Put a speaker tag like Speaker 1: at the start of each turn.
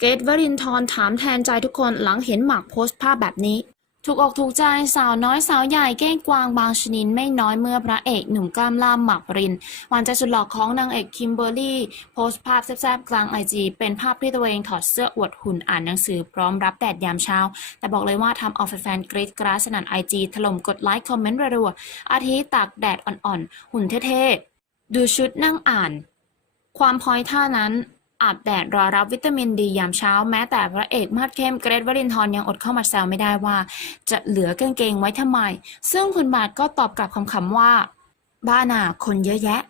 Speaker 1: เกตวรินทร์ถามแทนใจทุกคนหลังเห็นหมากโพสต์ภาพแบบนี้ ถูกอกถูกใจสาวน้อยสาวใหญ่เก้งกวางบางชนินไม่น้อยเมื่อพระเอกหนุ่มกล้ามล่ามหมากปรินหวานใจสุดหล่อของนางเอกคิมเบอร์รี่ โพสต์ภาพแซ่บๆกลางไอจีเป็นภาพที่ตัวเองถอดเสื้ออวดหุ่นอ่านหนังสือพร้อมรับแดดยามเช้า แต่บอกเลยว่าทำเอาแฟนๆกรี๊ดกราสนั่นไอจีถล่มกดไลค์คอมเมนต์รัวๆอาทิตย์ตากแดดอ่อนๆหุ่นเท่ๆดูชุดนั่งอ่าน ความพอยท่านั้น อาบแดดรอรับวิตามินดียามเช้าแม้แต่พระเอกมาดเข้มเกรทวรินทร์ยังอดเข้ามาแซวไม่ได้ว่า จะเหลือกางเกงไว้ทำไม ซึ่งคุณบาทก็ตอบกลับคำๆว่า บ้าน่ะคนเยอะแยะ